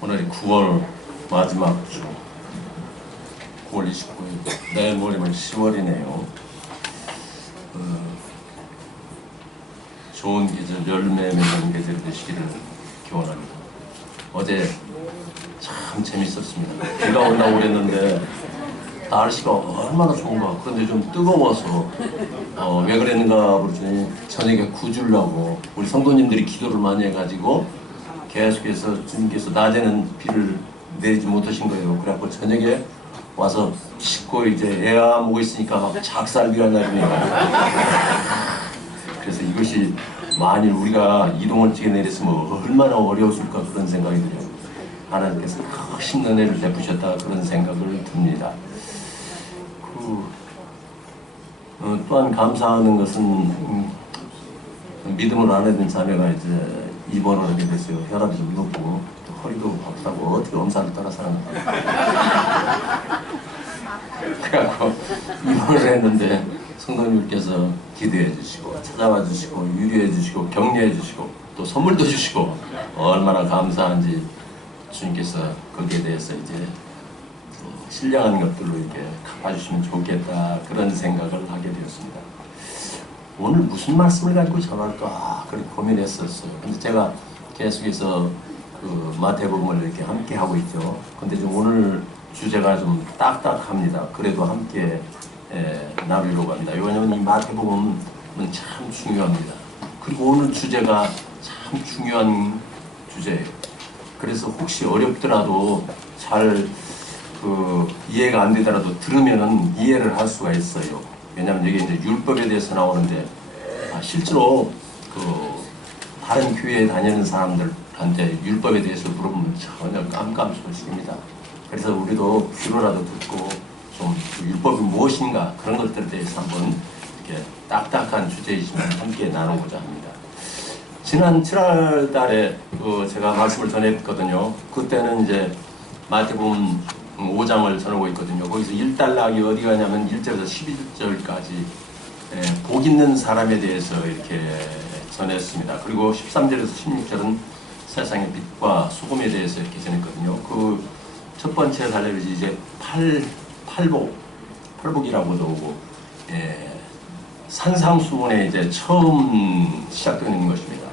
오늘이 9월 마지막 주, 9월 29일, 내일 모레면 10월이네요. 좋은 계절, 열매 맺는 계절이 되시기를 기원합니다. 어제 참 재밌었습니다. 비가 온다고 그랬는데 날씨가 얼마나 좋은가. 그런데 좀 뜨거워서 왜 그랬는가 그러더니 저녁에 구주려고 우리 성도님들이 기도를 많이 해가지고 계속해서 주님께서 낮에는 비를 내리지 못하신 거예요. 그래갖고 저녁에 와서 씻고 이제 애가 먹고 있으니까 막 작살비가 나니까 그래서 이것이 만일 우리가 이동을 찌게 내렸으면 얼마나 어려웠을까 그런 생각이 들어요. 하나님께서 크신 은혜를 베푸셨다 그런 생각을 듭니다. 또한 감사하는 것은 믿음을 안 해둔 자매가 이제 입원을 하게 됐어요. 혈압이 좀 높고 허리도 아프다고 어떻게 엄살을 따라 사는가. 그래갖고 입원을 했는데 성도님께서 기도해 주시고 찾아와 주시고 유리해 주시고 격려해 주시고 또 선물도 주시고 얼마나 감사한지 주님께서 거기에 대해서 이제 신령한 것들로 이렇게 갚아주시면 좋겠다 그런 생각을 하게 되었습니다. 오늘 무슨 말씀을 가지고 전할까 그렇게 고민했었어요. 근데 제가 계속해서 그 마태복음을 이렇게 함께 하고 있죠. 근데 좀 오늘 주제가 좀 딱딱합니다. 그래도 함께 나누려고 합니다. 왜냐하면 이 마태복음은 참 중요합니다. 그리고 오늘 주제가 참 중요한 주제예요. 그래서 혹시 어렵더라도 잘 이해가 안 되더라도 들으면은 이해를 할 수가 있어요. 왜냐하면 여기 이제 율법에 대해서 나오는데 실제로 다른 교회에 다니는 사람들한테 율법에 대해서 물어보면 전혀 깜깜소식입니다. 그래서 우리도 귀로라도 듣고 좀 율법이 무엇인가 그런 것들에 대해서 한번 이렇게 딱딱한 주제이지만 함께 나누고자 합니다. 지난 7월 달에 제가 말씀을 전했거든요. 그때는 이제 마태복음 5장을 전하고 있거든요. 거기서 1단락이 어디 가냐면 1절에서 11절까지 복 있는 사람에 대해서 이렇게 전했습니다. 그리고 13절에서 16절은 세상의 빛과 소금에 대해서 이렇게 전했거든요. 그 첫 번째 단락이 이제 팔복이라고도 하고 산상수훈에 이제 처음 시작되는 것입니다.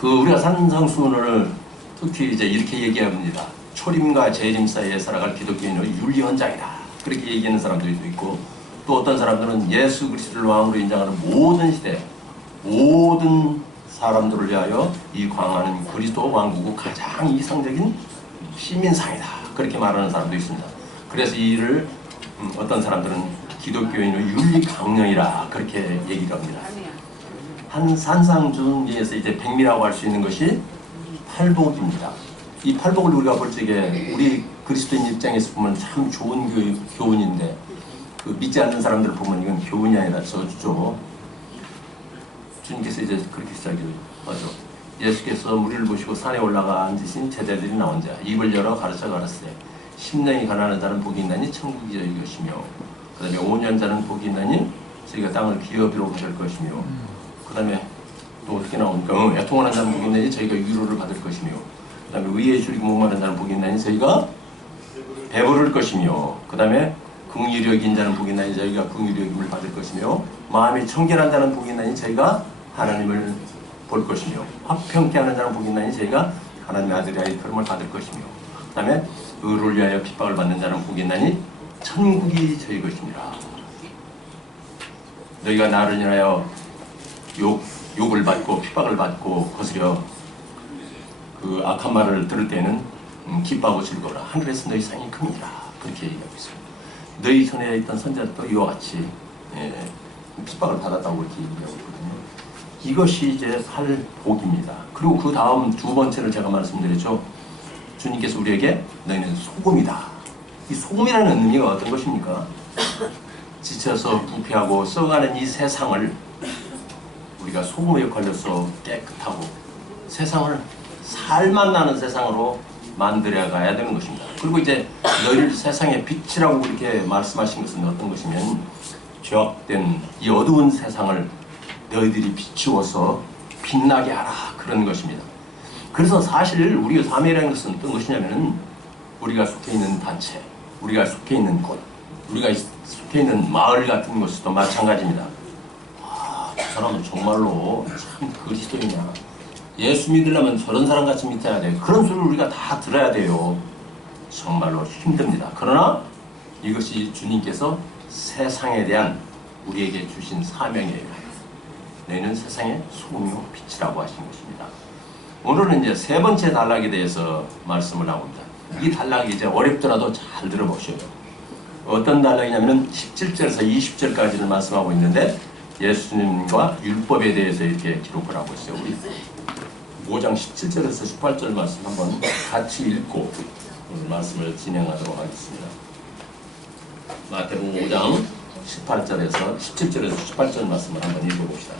우리가 산상수훈을 특히 이제 이렇게 얘기합니다. 초림과 재림 사이에 살아갈 기독교인의 윤리헌장이다. 그렇게 얘기하는 사람들도 있고 또 어떤 사람들은 예수 그리스도를 왕으로 인정하는 모든 시대, 모든 사람들을 위하여 이 광화는 그리스도 왕국의 가장 이상적인 시민상이다. 그렇게 말하는 사람도 있습니다. 그래서 이 일을 어떤 사람들은 기독교인의 윤리강령이라 그렇게 얘기를 합니다. 한 산상준에서 이제 백미라고 할 수 있는 것이 팔복입니다. 이 팔복을 우리가 볼 적에 우리 그리스도인 입장에서 보면 참 좋은 교훈인데 믿지 않는 사람들을 보면 이건 교훈이 아니라 저주죠. 주님께서 이제 그렇게 시작하죠. 예수께서 무리를 보시고 산에 올라가 앉으신 제자들이 나온 자 입을 열어 가르쳐 가라사대 심령이 가난한 자는 복이 있나니 천국이 저희 것이며 그 다음에 5년 자는 복이 있나니 저희가 땅을 기업으로 받을 것이며 그 다음에 또 어떻게 나오니까 애통하는 자는 복이 있나니 저희가 위로를 받을 것이며 그 다음에 의에 줄이고 목마른 자는 복이 있나니 저희가 배부를 것이며 그 다음에 긍휼히 여긴 자는 복이 있나니 저희가 긍휼히 여김을 받을 것이며 마음이 청결한 자는 복이 있나니 저희가 하나님을 볼 것이며 화평케 하는 자는 복이 있나니 저희가 하나님의 아들이 아이처럼을 받을 것이며 그 다음에 의를 위하여 핍박을 받는 자는 복이 있나니 천국이 저희 것입니다. 너희가 나를 인하여 욕을 받고 핍박을 받고 거스려 악한 말을 들을 때는 기뻐하고 즐거워라. 하늘에서 너희 상이 큽니다. 그렇게 얘기하고 있습니다. 너희 전에 있던 선자들도 이와 같이 핍박을 받았다고 이렇게 얘기하고 있거든요. 이것이 이제 팔복입니다. 그리고 그 다음 두 번째를 제가 말씀드렸죠. 주님께서 우리에게 너희는 소금이다. 이 소금이라는 의미가 어떤 것입니까? 지쳐서 부패하고 썩어가는 이 세상을 우리가 소금의 역할로서 깨끗하고 세상을 살만 나는 세상으로 만들어 가야 되는 것입니다. 그리고 이제 너희를 세상의 빛이라고 그렇게 말씀하신 것은 어떤 것이면 죄악된 이 어두운 세상을 너희들이 비추어서 빛나게 하라 그런 것입니다. 그래서 사실 우리가 사명이라는 것은 어떤 것이냐면은 우리가 속해 있는 단체, 우리가 속해 있는 곳, 우리가 속해 있는 마을 같은 곳도 마찬가지입니다. 아, 저 사람은 정말로 참 그리스도이냐. 예수 믿으려면 저런 사람 같이 믿어야 돼. 그런 소리를 우리가 다 들어야 돼요. 정말로 힘듭니다. 그러나 이것이 주님께서 세상에 대한 우리에게 주신 사명이에요. 너희는 세상의 소금이요 빛이라고 하신 것입니다. 오늘은 이제 세 번째 단락에 대해서 말씀을 나옵니다. 이 단락이 이제 어렵더라도 잘 들어보셔요. 어떤 단락이냐면 17절에서 20절까지를 말씀하고 있는데 예수님과 율법에 대해서 이렇게 기록을 하고 있어요. 우리 5장 17절에서 18절 말씀 한번 같이 읽고 오늘 말씀을 진행하도록 하겠습니다. 마태복음 5장 18절에서 17절에서 18절 말씀을 한번 읽어봅시다.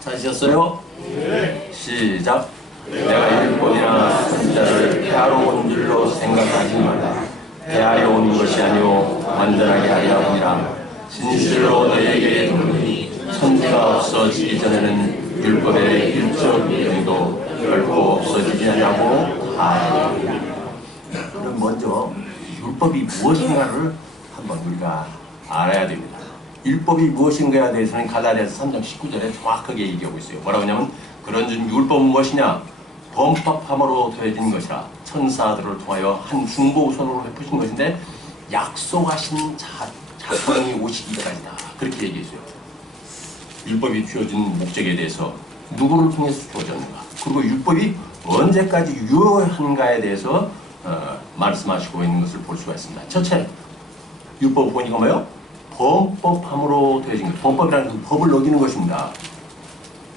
찾으셨어요? 네. 시작. 내가 율법이나 선지자를 폐하러 온 줄로 생각하지 말라. 폐하려 온 것이 아니오 완전하게 하려 함이라. 진실로 너희에게 이르노니 천지가 없어지기 전에는 율법의 일적 내용도 결코 없어지지 않냐고 다. 그럼 먼저 율법이 무엇인가를 한번 우리가 알아야 됩니다. 율법이 무엇인가에 대해서는 갈라디아서 3장 19절에 정확하게 얘기하고 있어요. 뭐라고 하냐면 그런 줄 율법은 무엇이냐? 범법함으로 되어진 것이라. 천사들을 통하여 한 중보선으로 베푸신 것인데 약속하신 자손이 오시기까지다. 그렇게 얘기했어요. 율법이 주어진 목적에 대해서 누구를 통해서 주어졌는가, 그리고 율법이 언제까지 유효한가에 대해서 말씀하시고 있는 것을 볼 수가 있습니다. 첫째, 율법 보니까 뭐예요? 범법함으로 되어진 것. 범법이라는 그 법을 어기는 것입니다.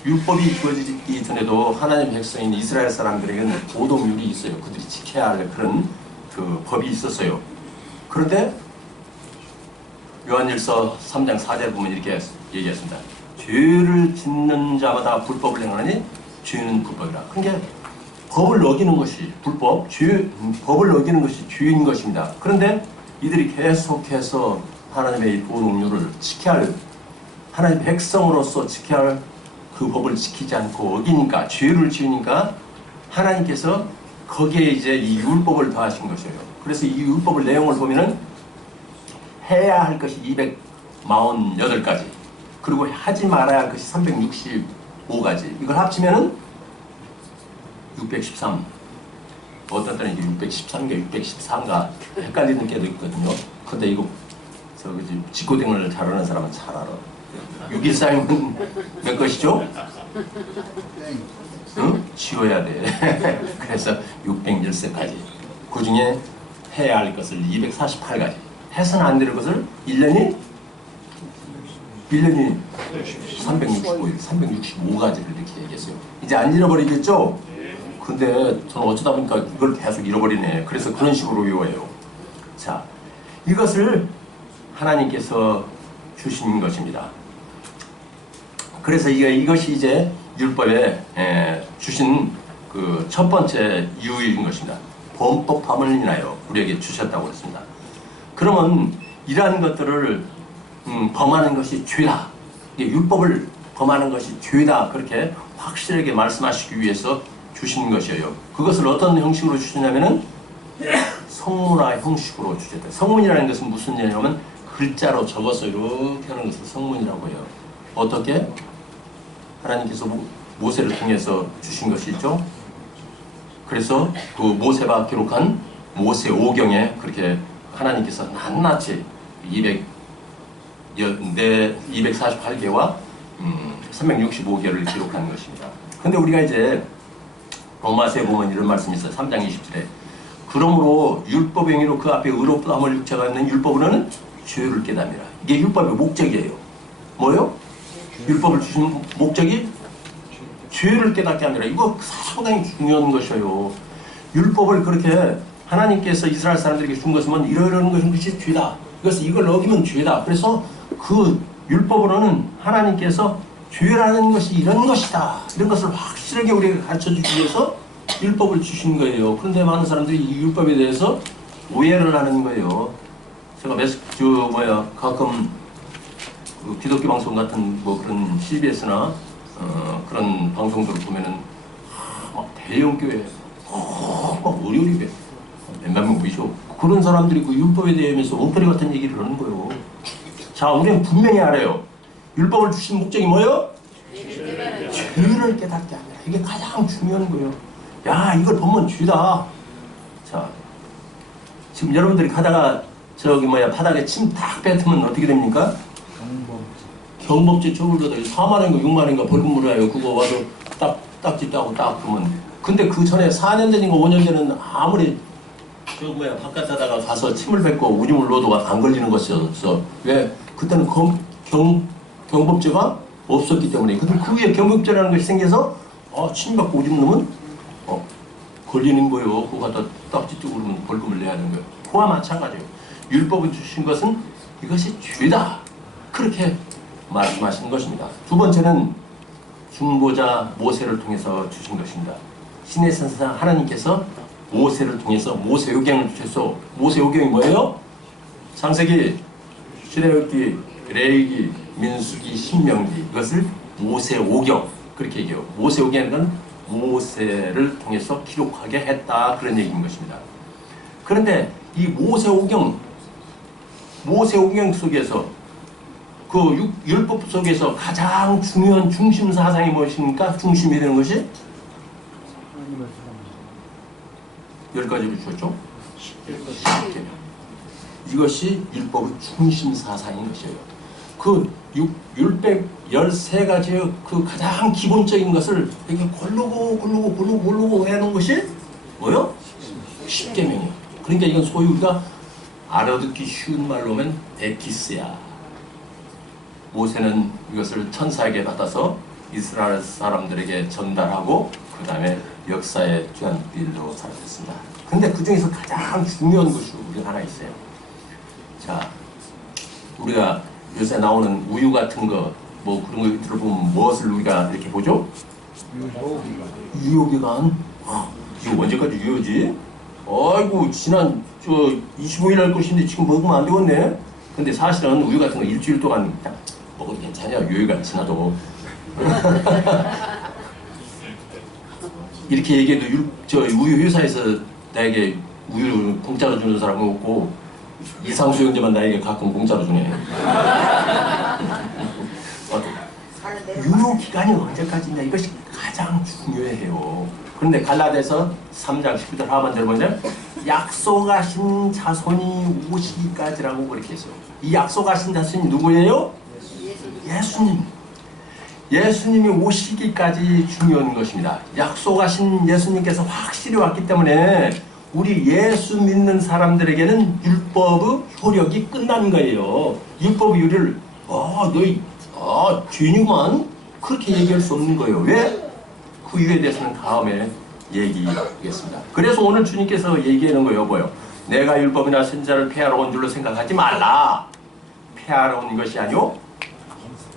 율법이 주어지기 전에도 하나님의 백성인 이스라엘 사람들에게는 보동률이 있어요. 그들이 지켜야 할 그런 그 법이 있었어요. 그런데 요한일서 3장 4절 보면 이렇게 얘기했습니다. 죄를 짓는 자마다 불법을 행하니 죄는 불법이라. 그러니까 법을 어기는 것이 불법, 법을 어기는 것이 죄인 것입니다. 그런데 이들이 계속해서 하나님의 보동률을 지켜야 할, 하나님의 백성으로서 지켜야 할 그 법을 지키지 않고 어기니까, 죄를 지으니까 하나님께서 거기에 이제 이 율법을 더하신 것이에요. 그래서 이 율법을 내용을 보면은 해야 할 것이 248가지, 그리고 하지 말아야 할 것이 365가지. 이걸 합치면은 613. 어떤 때는 이제 613가 613가 헷갈리는 게도 있거든요. 근데 이거 저기 직고등을 잘하는 사람은 잘 알아. 613은 몇 것이죠? 응? 지워야 돼. 그래서 613까지. 그 중에 해야 할 것을 248가지. 해서는 안 될 것을 1년이 365일, 365가지를 이렇게 얘기했어요. 이제 안 잃어버리겠죠? 근데 저는 어쩌다 보니까 이걸 계속 잃어버리네. 그래서 그런 식으로 외워요. 자, 이것을 하나님께서 주신 것입니다. 그래서 이것이 이제 율법에 주신 그 첫 번째 이유인 것입니다. 범법함을 인하여 우리에게 주셨다고 했습니다. 그러면 이러한 것들을 범하는 것이 죄다. 율법을 범하는 것이 죄다. 그렇게 확실하게 말씀하시기 위해서 주신 것이에요. 그것을 어떤 형식으로 주시냐면은 성문화 형식으로 주셨다. 성문이라는 것은 무슨 얘기냐면 글자로 적어서 이렇게 하는 것을 성문이라고 해요. 어떻게? 하나님께서 모세를 통해서 주신 것이 있죠. 그래서 그 모세가 기록한 모세 오경에 그렇게 하나님께서 낱낱이 248개와 365개를 기록한 것입니다. 근데 우리가 이제 로마서에 보면 이런 말씀이 있어요. 3장 20절에 그러므로 율법의 행위로 그 앞에 의롭다함을 육체가 있는 율법으로는 죄를 깨닫니라. 이게 율법의 목적이에요. 뭐요? 율법을 주신 목적이 죄를 깨닫게 합니다. 이거 상당히 중요한 것이에요. 율법을 그렇게 하나님께서 이스라엘 사람들에게 준 것은 이러는 것이 죄다. 그래서 이걸 어기면 죄다. 그래서 그 율법으로는 하나님께서 죄라는 것이 이런 것이다. 이런 것을 확실하게 우리에게 가르쳐주기 위해서 율법을 주신 거예요. 그런데 많은 사람들이 이 율법에 대해서 오해를 하는 거예요. 제가 가끔 그 기독교 방송 같은 뭐 그런 CBS나 그런 방송들을 보면은 대형교회 막 의료리배 몇만 명 보이죠? 그런 사람들이 그 율법에 대하면서 엉터리 같은 얘기를 하는 거예요. 자, 우리는 분명히 알아요. 율법을 주신 목적이 뭐예요? 죄를 깨닫게 하냐. 이게 가장 중요한 거예요. 야, 이걸 보면 죄다. 자, 지금 여러분들이 가다가 저기 바닥에 침 탁 뱉으면 어떻게 됩니까? 경범죄 처벌받아 4만 원인가 6만 원인가 벌금 물어요. 그거 와서 딱지 따고 딱 그러면. 근데 그 전에 4년 전인가 5년 전에는 아무리 바깥에다가 가서 침을 뱉고 우림을 넣어도 안 걸리는 것이었어. 왜? 그때는 경범죄가 없었기 때문에. 근데 그 위에 경범죄라는 것이 생겨서 침 뱉고 우림 넣으면 걸리는 거예요. 그거 갖다 딱지 뜨고 그러면 벌금을 내야 하는 거예요. 그와 마찬가지예요. 율법을 주신 것은 이것이 죄다. 그렇게 말씀하시는 것입니다. 두 번째는 중보자 모세를 통해서 주신 것입니다. 신의 선상 하나님께서 모세를 통해서 모세오경을 주셔서 모세오경이 뭐예요? 창세기, 출애굽기, 레위기, 민수기, 신명기 이것을 모세오경 그렇게 얘기해요. 모세오경은 건 모세를 통해서 기록하게 했다 그런 얘기인 것입니다. 그런데 이 모세오경 속에서 그 율법 속에서 가장 중요한 중심 사상이 무엇입니까? 중심이 되는 것이 10가지로 주었죠? 10개명. 이것이 율법의 중심 사상인 것이에요. 그 율법 13가지의 그 가장 기본적인 것을 이렇게 고르고 해놓은 것이 뭐요? 10계명이에요. 그러니까 이건 소위 우리가 알아듣기 쉬운 말로 하면 에키스야. 모세는 이것을 천사에게 받아서 이스라엘 사람들에게 전달하고 그 다음에 역사에 귀한 일로 사라졌습니다. 근데 그 중에서 가장 중요한 것이 우리 하나 있어요. 자, 우리가 요새 나오는 우유 같은 거 뭐 그런 거 들어보면 무엇을 우리가 이렇게 보죠? 유효기간. 이거 언제까지 유효지? 아이고 지난 25일 할 것인데 지금 먹으면 안 되겠네. 근데 사실은 우유 같은 거 일주일 동안 먹어도 괜찮아요. 유효기간 지나도. 이렇게 얘기해도 우유 회사에서 나에게 우유 공짜로 주는 사람은 없고 이상수영제만 나에게 가끔 공짜로 주네. 유효 기간이 언제까지냐 이것이 가장 중요해요. 그런데 갈라디아서 3장 19절 하반절 보면 약속하신 자손이 오시기까지라고 그렇게 했어요. 이 약속하신 자손이 누구예요? 예수님. 예수님이 오시기까지 중요한 것입니다. 약속하신 예수님께서 확실히 왔기 때문에 우리 예수 믿는 사람들에게는 율법의 효력이 끝난 거예요. 율법의 효력을 너희 죄인이구만 그렇게 얘기할 수 없는 거예요. 왜? 그 이유에 대해서는 다음에 얘기하겠습니다. 그래서 오늘 주님께서 얘기하는 거예요. 뭐요? 내가 율법이나 선지자를 폐하러 온 줄로 생각하지 말라. 폐하러 온 것이 아니오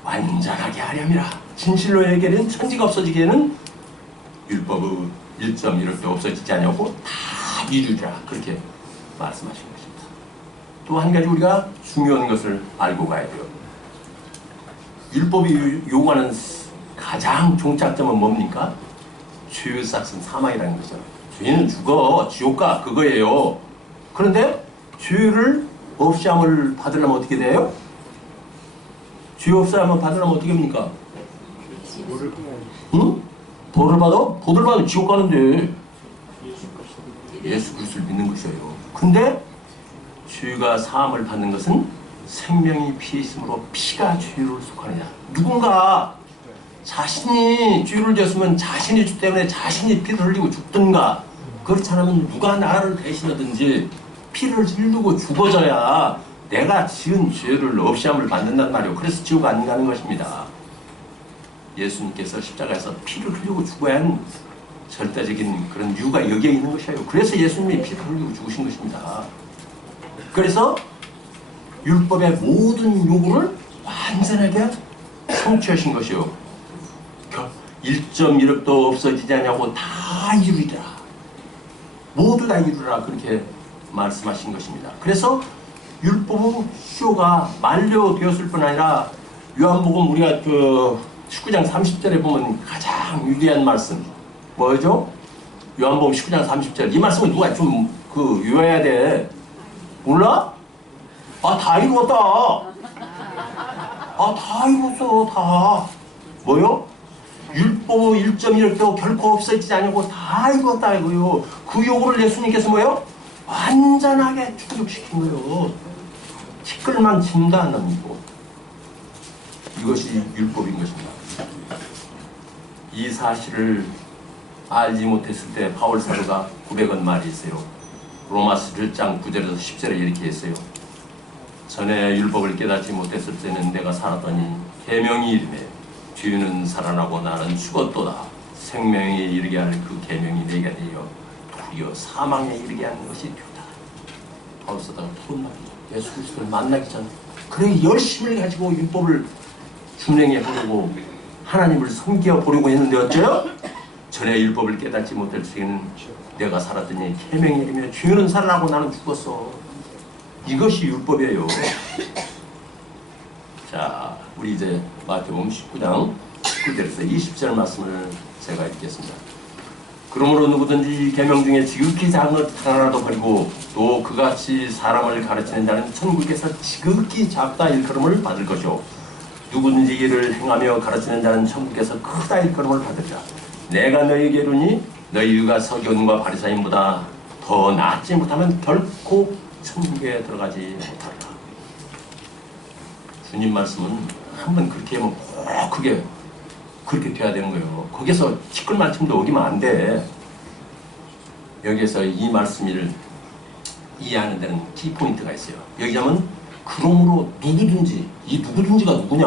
완전하게 하렴이라. 진실로 얘기하는 천지가 없어지기에는 율법의 1.1도 없어지지 않냐고 다 이루리라. 그렇게 말씀하신 것입니다. 또 한 가지 우리가 중요한 것을 알고 가야 돼요. 율법이 요구하는 가장 종착점은 뭡니까? 죄의 삭은 사망이라는 거죠. 죄는 죽어, 지옥 가, 그거예요. 그런데 죄를 없이함을 받으려면 어떻게 돼요? 죄 없이함을 받으려면 어떻게 합니까? 응? 벌을 받아? 벌을 받으면 지옥 가는데 예수 그리스도를 믿는 것이에요. 근데 죄가 사함을 받는 것은 생명이 피에 있으므로 피가 죄를 속하느냐. 누군가 자신이 죄를 지었으면 자신이 죄 때문에 자신이 피를 흘리고 죽든가, 그렇지 않으면 누가 나를 대신하든지 피를 흘리고 죽어져야 내가 지은 죄를 없이함을 받는단 말이에요. 그래서 지옥 안 가는 것입니다. 예수님께서 십자가에서 피를 흘리고 죽어야 하는 절대적인 그런 이유가 여기에 있는 것이에요. 그래서 예수님이 피를 흘리고 죽으신 것입니다. 그래서 율법의 모든 요구를 완전하게 성취하신 것이요. 1.1억도 없어지지 않냐고 다 이루리라. 모두 다 이루라. 그렇게 말씀하신 것입니다. 그래서 율법의 수요가 만료되었을 뿐 아니라 요한복음 우리가 19장 30절에 보면 가장 위대한 말씀 뭐죠? 요한복음 19장 30절 이 말씀을 누가 좀 외워야 돼. 몰라? 아, 다 이루었다. 아, 다 이뤘어, 다. 뭐요? 율법 1.1도 결코 없어지지 않고 다 이뤘다 이거요. 그 요구를 예수님께서 뭐요? 완전하게 충족시킨 거요. 티끌만 짐도 안 남기고. 이것이 율법인 것입니다. 이 사실을 알지 못했을 때 바울 사도가 고백한 말이 있어요. 로마서 1장 9절에서 10절에 이렇게 했어요. 전에 율법을 깨닫지 못했을 때는 내가 살았더니 계명이 이르매 죄는 살아나고 나는 죽었도다. 생명에 이르게 할 그 계명이 내게 되어 도리어 사망에 이르게 하는 것이 되었다. 바울 사도가 토론하기 예수 그리스도를 만나기 전에 그래 열심을 가지고 율법을 준행해 보려고 하나님을 섬겨 보려고 했는데 어째요? 전에 율법을 깨닫지 못할 때는 내가 살았더니 계명이 이르며 죄는 살아나고 나는 죽었어. 이것이 율법이에요. 자, 우리 이제 마태복음 19장 19절에서 20절 말씀을 제가 읽겠습니다. 그러므로 누구든지 계명 중에 지극히 작은 것 하나라도 버리고 또 그같이 사람을 가르치는 자는 천국에서 지극히 작다 일컬음을 받을 것이요 누구든지 이를 행하며 가르치는 자는 천국에서 크다 일컬음을 받으리라. 내가 너희에게 이르니 너희가 서기관과 바리사인보다 더 낫지 못하면 결코 천국에 들어가지 못하리라. 주님 말씀은 한번 그렇게 하면 꼭 그렇게 돼야 되는 거예요. 거기서 티끌만침도 어기면 안 돼. 여기에서 이 말씀을 이해하는 데는 키포인트가 있어요. 여기 하면 그러므로 누구든지, 이 누구든지가 누구냐?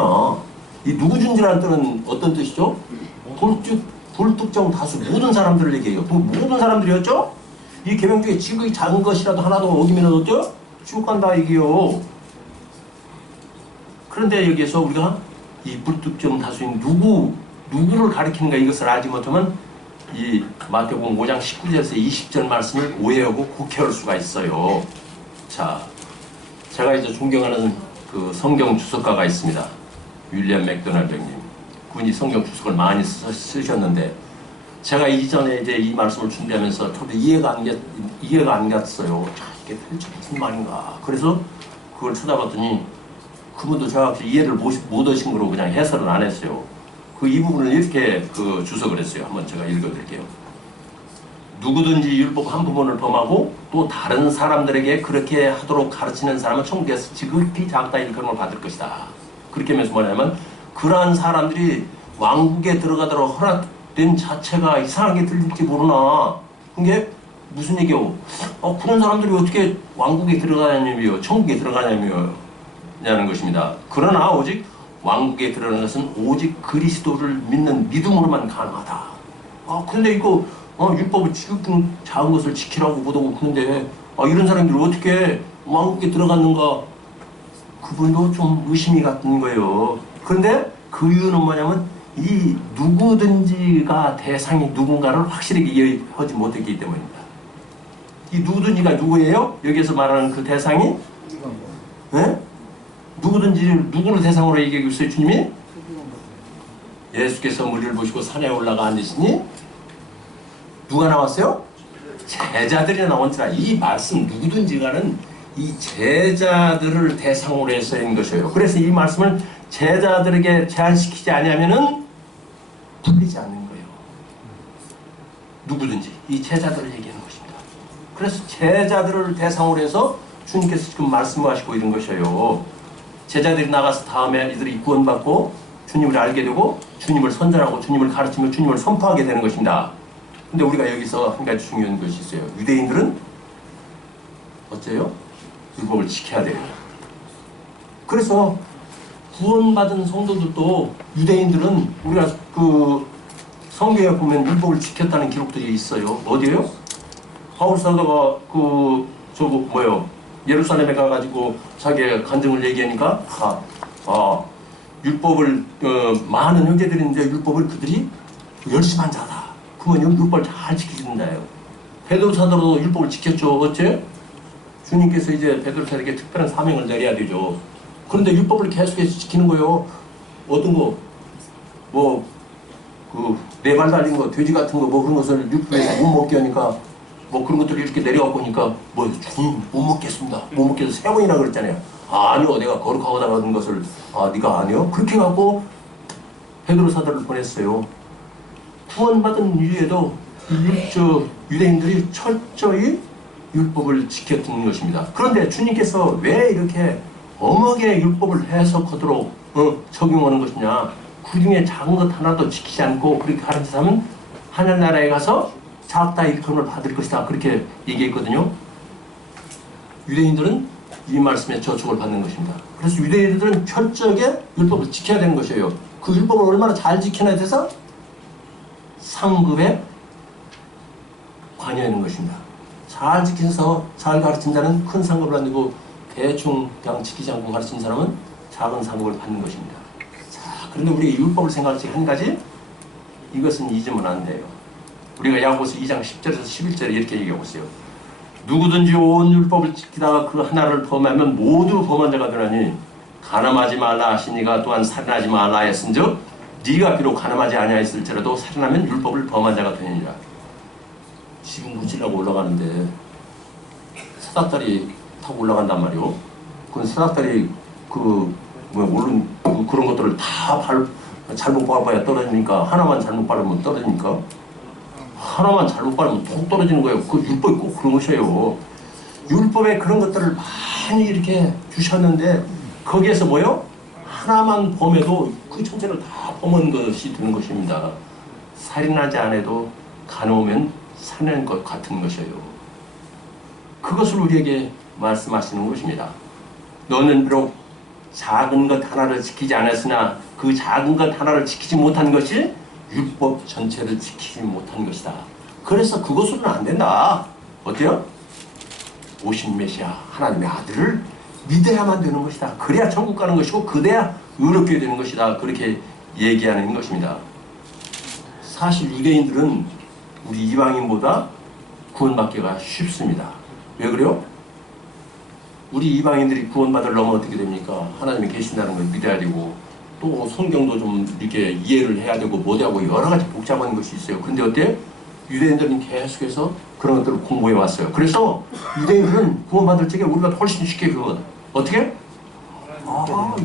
이 누구든지라는 뜻은 어떤 뜻이죠? 불특정 다수 모든 사람들을 얘기해요. 모든 사람들이었죠? 이 계명 중에 지극히 작은 것이라도 하나도 어기면 어때요? 지옥 간다 이게요. 그런데 여기에서 우리가 이 불특정 다수인 누구를 가리키는가 이것을 알지 못하면 이 마태복음 5장 19절에서 20절 말씀을 오해하고 곡해할 수가 있어요. 자, 제가 이제 존경하는 그 성경 주석가가 있습니다. 윌리엄 맥도날드 형님. 그분이 성경 주석을 많이 쓰셨는데 제가 이전에 이제 이 말씀을 준비하면서 저도 이해가 안 갔어요. 이게 도대체 무슨 말인가. 그래서 그걸 찾아봤더니 그분도 정확히 이해를 못 하신 거로 그냥 해설을 안 했어요. 이 부분을 이렇게 주석을 했어요. 한번 제가 읽어드릴게요. 누구든지 율법 한 부분을 범하고 또 다른 사람들에게 그렇게 하도록 가르치는 사람은 천국에서 지극히 작다 일컬음을 받을 것이다. 그렇게 하면서 뭐냐면 그러한 사람들이 왕국에 들어가도록 허락된 자체가 이상하게 들릴지 모르나 그게 무슨 얘기요? 그런 사람들이 어떻게 왕국에 들어가냐며 천국에 들어가냐며 냐는 것입니다. 그러나 오직 왕국에 들어가는 것은 오직 그리스도를 믿는 믿음으로만 가능하다. 근데 이거 율법을 지극히 작은 것을 지키라고 보다고 그런데 이런 사람들이 어떻게 왕국에 들어갔는가 그분도 좀 의심이 같은 거예요. 그런데 그 이유는 뭐냐면 이 누구든지가 대상이 누군가를 확실하게 이해하지 못했기 때문입니다. 이 누구든지가 누구예요? 여기서 말하는 그 대상이 네? 누구든지 누구를 대상으로 얘기하고 있어요 주님이? 예수께서 무리를 보시고 산에 올라가 앉으시니 누가 나왔어요? 제자들이 나온지라. 이 말씀 누구든지가는 이 제자들을 대상으로 해서 한 것이에요. 그래서 이 말씀을 제자들에게 제한시키지 않으면은 풀리지 않는 거예요. 누구든지 이 제자들을 얘기하는 것입니다. 그래서 제자들을 대상으로 해서 주님께서 지금 말씀하시고 있는 것이에요. 제자들이 나가서 다음에 이들이 구원받고 주님을 알게 되고 주님을 선전하고 주님을 가르치며 주님을 선포하게 되는 것입니다. 근데 우리가 여기서 한 가지 중요한 것이 있어요. 유대인들은 어째요? 율법을 지켜야 돼요. 그래서 구원받은 성도들도 유대인들은 우리가 성경에 보면 율법을 지켰다는 기록들이 있어요. 어디에요? 바울 사도가 예루살렘에 가가지고 자기의 간증을 얘기하니까 율법을 많은 형제들인데 율법을 그들이 열심한 자다. 그러면 율법을 잘 지키는 자예요. 베드로 사도도 율법을 지켰죠. 어째? 주님께서 이제 베드로 사도에게 특별한 사명을 내려야 되죠. 그런데 율법을 계속해서 지키는 거예요. 어떤 거? 네 발 달린 거, 돼지 같은 거, 뭐 그런 것을 율법에서 못 먹게 하니까 뭐 그런 것들을 이렇게 내려가 보니까 뭐 주님 못 먹겠습니다. 못 먹겠어 세 번이나 그랬잖아요. 아니요, 내가 거룩하다는 것을 네가 아니요? 그렇게 갖고 베드로 사도를 보냈어요. 구원받은 이후에도 유대인들이 철저히 율법을 지켰던 것입니다. 그런데 주님께서 왜 이렇게 엄하게 율법을 해석하도록 적용하는 것이냐? 그 중에 작은 것 하나도 지키지 않고 그렇게 하는 사람은 하늘나라에 가서 작다 일컬음을 받을 것이다. 그렇게 얘기했거든요. 유대인들은 이 말씀에 저촉을 받는 것입니다. 그래서 유대인들은 철저하게 율법을 지켜야 되는 것이에요. 그 율법을 얼마나 잘 지켜야 돼서 상급에 관여하는 것입니다. 잘 지켜서 잘 가르친 자는 큰 상급을 받고 대충 그냥 지키지 않고 가르친 사람은 작은 상급을 받는 것입니다. 자, 그런데 우리가 율법을 생각할 때 한 가지, 이것은 잊으면 안 돼요. 우리가 야고보서 2장 10절에서 11절에 이렇게 얘기하고 있어요. 누구든지 온 율법을 지키다가 그 하나를 범하면 모두 범한 자가 되나니 간음하지 말라 하시니가 또한 살인하지 말라 했은즉 네가 비록 간음하지 아니하였을지라도 살인하면 율법을 범한 자가 되느니라. 지금 무찔라고 올라가는데 사닥다리 타고 올라간단 말이오. 그 사닥다리 오른 그런 것들을 다 잘못 밟아야 떨어지니까, 하나만 잘못 밟으면 떨어지니까, 하나만 잘못 밟으면 톡 떨어지는 거예요. 그 율법이 꼭 그런 것이에요. 율법에 그런 것들을 많이 이렇게 주셨는데 거기에서 뭐요? 하나만 범해도 그 전체를 다 범한 것이 되는 것입니다. 살인하지 않아도 간음하면 살인한 것 같은 것이에요. 그것을 우리에게 말씀하시는 것입니다. 너는 비록 작은 것 하나를 지키지 않았으나 그 작은 것 하나를 지키지 못한 것이 율법 전체를 지키지 못한 것이다. 그래서 그것으로는 안 된다. 어때요? 오신 메시아 하나님의 아들을 믿어야만 되는 것이다. 그래야 천국 가는 것이고 그래야 의롭게 되는 것이다. 그렇게 얘기하는 것입니다. 사실 유대인들은 우리 이방인보다 구원받기가 쉽습니다. 왜 그래요? 우리 이방인들이 구원받으려면 어떻게 됩니까? 하나님이 계신다는 걸 믿어야 되고 또 성경도 좀 이렇게 이해를 해야 되고 뭐하고 여러 가지 복잡한 것이 있어요. 근데 어때? 유대인들은 계속해서 그런 것들을 공부해 왔어요. 그래서 유대인들은 구원받을 적에 우리가 훨씬 쉽게 그거거든. 어떻게?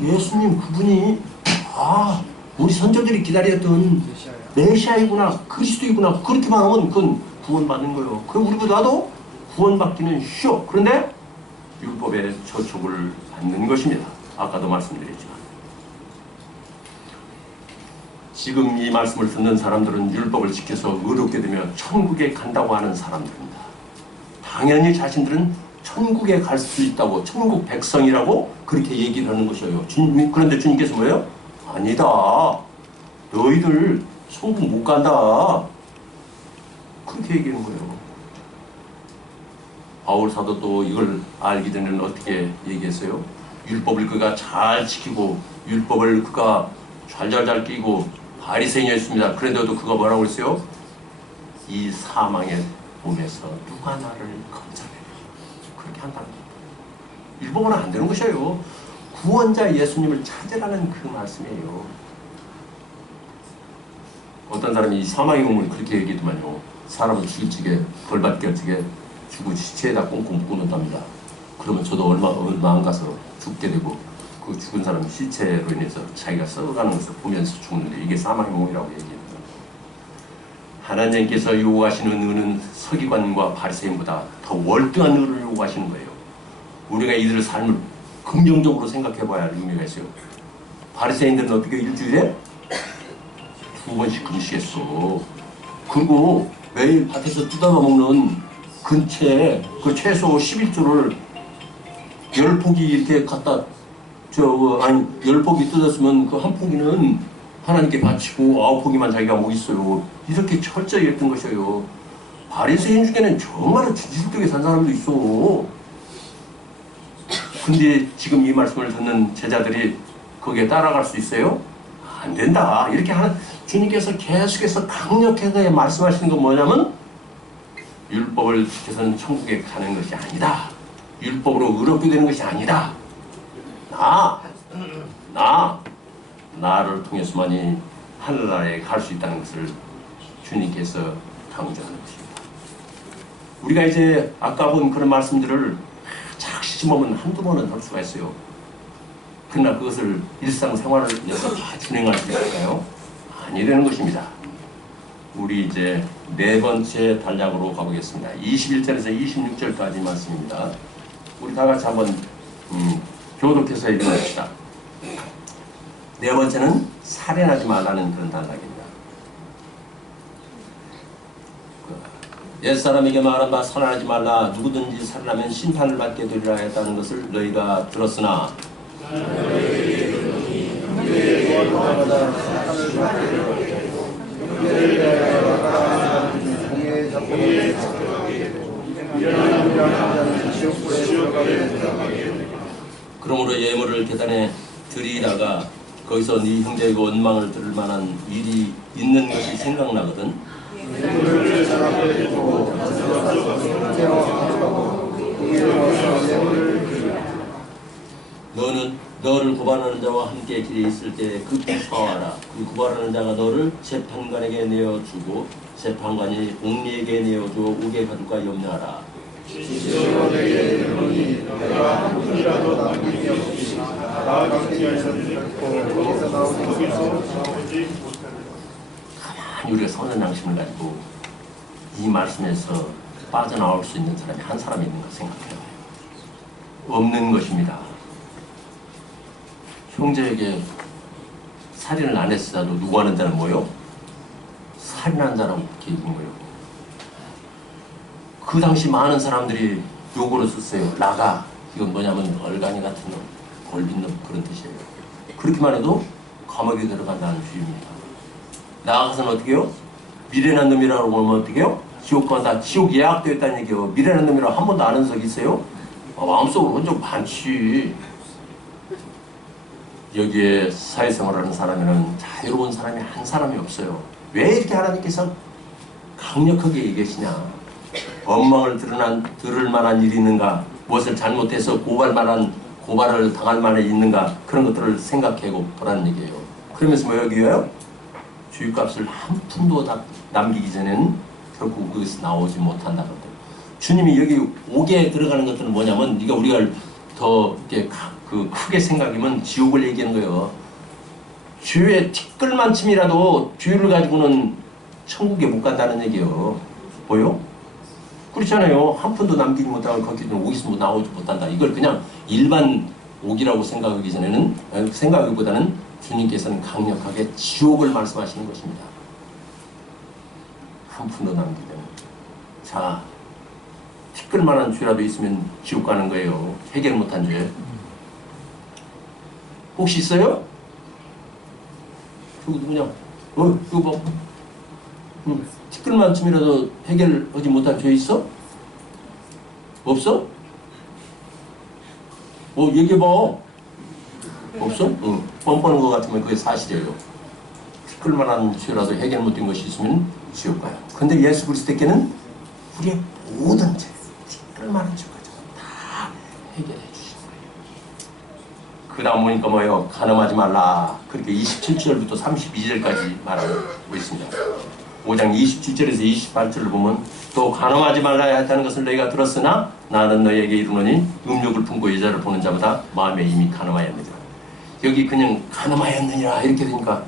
예수님 그분이 우리 선조들이 기다렸던 메시아이구나, 그리스도이구나, 그렇게만 하면 그건 구원받는 거예요. 그럼 우리보다도 구원받기는 쉬워. 그런데 율법의 저촉을 받는 것입니다. 아까도 말씀드렸지만 지금 이 말씀을 듣는 사람들은 율법을 지켜서 의롭게 되며 천국에 간다고 하는 사람들입니다. 당연히 자신들은 천국에 갈 수 있다고, 천국 백성이라고 그렇게 얘기를 하는 것이에요. 그런데 주님께서 뭐예요? 아니다. 너희들 천국 못 간다. 그렇게 얘기하는 거예요. 바울 사도도 이걸 알기 전에는 어떻게 얘기했어요? 율법을 그가 잘 지키고 율법을 그가 잘 끼고 바리새인이었습니다. 그런데도 그가 뭐라고 했어요? 이 사망의 몸에서 누가 나를 건져내려. 그렇게 한다는 겁니다. 율법은 안 되는 것이에요. 구원자 예수님을 찾으라는 그 말씀이에요. 어떤 사람이 이 사망의 몸을 그렇게 얘기하더만요. 사람을 죽일 적에 벌받게 할 적에 죽은 시체에다 꽁꽁 묶어놓답니다. 그러면 저도 얼마 안 가서 죽게 되고 그 죽은 사람 시체로 인해서 자기가 썩어가는 것을 보면서 죽는데 이게 사망의 몸이라고 얘기합니다. 하나님께서 요구하시는 의는 서기관과 바리새인보다 더 월등한 의를 요구하시는 거예요. 우리가 이들의 삶을 긍정적으로 생각해봐야 할 의미가 있어요. 바리새인들은 어떻게 일주일에 2번씩 금식했어. 그리고 매일 밭에서 뜯어다 먹는 근처에 그 채소 11조를 10포기 이렇게 갖다 10포기 뜯었으면 그 한 포기는 하나님께 바치고 9포기만 자기가 먹었어요. 이렇게 철저히 했던 것이에요. 바리새인 중에는 정말 진실되게 산 사람도 있어. 근데 지금 이 말씀을 듣는 제자들이 거기에 따라갈 수 있어요? 안 된다. 이렇게 하는 주님께서 계속해서 강력하게 말씀하시는 건 뭐냐면 율법을 지켜서는 천국에 가는 것이 아니다. 율법으로 의롭게 되는 것이 아니다. 나를 통해서만이 하늘나라에 갈 수 있다는 것을 주님께서 강조하는 것입니다. 우리가 이제 아까 본 그런 말씀들을 작심하면 한두 번은 할 수가 있어요. 그러나 그것을 일상생활에서 다 진행할 수 있을까요? 아니라는 것입니다. 우리 이제 네 번째 단락으로 가보겠습니다. 21절에서 26절까지 말씀입니다. 우리 다 같이 한번 교독해서 읽어봅시다. 네 번째는 살인하지 말라는 그런 단락입니다. 옛사람에게 말한 바 살인하지 말라. 누구든지 살인하면 심판을 받게 되리라 했다는 것을 너희가 들었으나 그러므로 예물을 계단에 들이다가 거기서 네 형제에게 원망을 들을 만한 일이 있는 것이 생각나거든. 너는 너를 고발하는 자와 함께 길에 있을 때 급히 사와라. 그 고발하는 자가 너를 재판관에게 내어주고 재판관이 옥리에게 내어주어 옥에 가둘까 염려하라. 가만히 우리가 선한 양심을 가지고 이 말씀에서 빠져나올 수 있는 사람이 한 사람이 있는가 생각해요. 없는 것입니다. 형제에게 살인을 안 했어도 누구 하는 자는 뭐요? 살인한 자라고 그렇게 있는 거예요. 그 당시 많은 사람들이 욕으로 썼어요. 나가. 이건 뭐냐면 얼간이 같은 놈, 벌빈 놈 그런 뜻이에요. 그렇게만 해도 감옥에 들어간다는 주의입니다. 나아가서는 어떻게 해요? 미련한 놈이라고 하면 어떻게 해요? 지옥 간다. 지옥 예약되어 있다는 얘기예요. 미련한 놈이라고 한 번도 아는 적 있어요? 마음속으로 본 적 많지. 여기에 사회생활을 하는 사람에는 자유로운 사람이 한 사람이 없어요. 왜 이렇게 하나님께서 강력하게 얘기하시냐? 원망을 들을 만한 일이 있는가? 무엇을 잘못해서 고발을 당할 만한 있는가? 그런 것들을 생각해 보라는 얘기예요. 그러면서 뭐 여기요? 주유값을 한 푼도 남기기 전에는 결국 거기서 나오지 못한다. 주님이 여기 옥에 들어가는 것들은 뭐냐면 우리가 더 이렇게 크게 생각하면 지옥을 얘기하는 거예요. 죄의 티끌만큼이라도 죄를 가지고는 천국에 못 간다는 얘기예요. 뭐요? 그렇잖아요. 한 푼도 남기지 못하고 거기서 옥에서 나오지 못한다. 이걸 그냥 일반 옥이라고 생각하기보다는 주님께서는 강력하게 지옥을 말씀하시는 것입니다. 한 푼도 남기면. 자, 티끌만한 죄라도 있으면 지옥 가는 거예요. 해결 못한 죄. 혹시 있어요? 그거 누구냐? 그거 뭐? 티끌만큼이라도 해결하지 못한 죄 있어? 없어? 얘기해봐. 없어? 뻔뻔한 것 같으면 그게 사실이에요. 티끌만한 죄라도 해결 못된 것이 있으면 지옥 가요. 근데 예수 그리스도께는 우리의 모든 죄, 티끌만한 죄까지 다 해결해 주시는 거예요. 그 다음 보니까 뭐예요? 간음하지 말라. 그렇게 27절부터 32절까지 말하고 있습니다. 5장 27절에서 28절을 보면 또 간음하지 말라야 했다는 것을 너희가 들었으나 나는 너희에게 이르노니 음욕을 품고 여자를 보는 자보다 마음에 이미 간음하였느니라. 여기 그냥 간음하였느니라 이렇게 되니까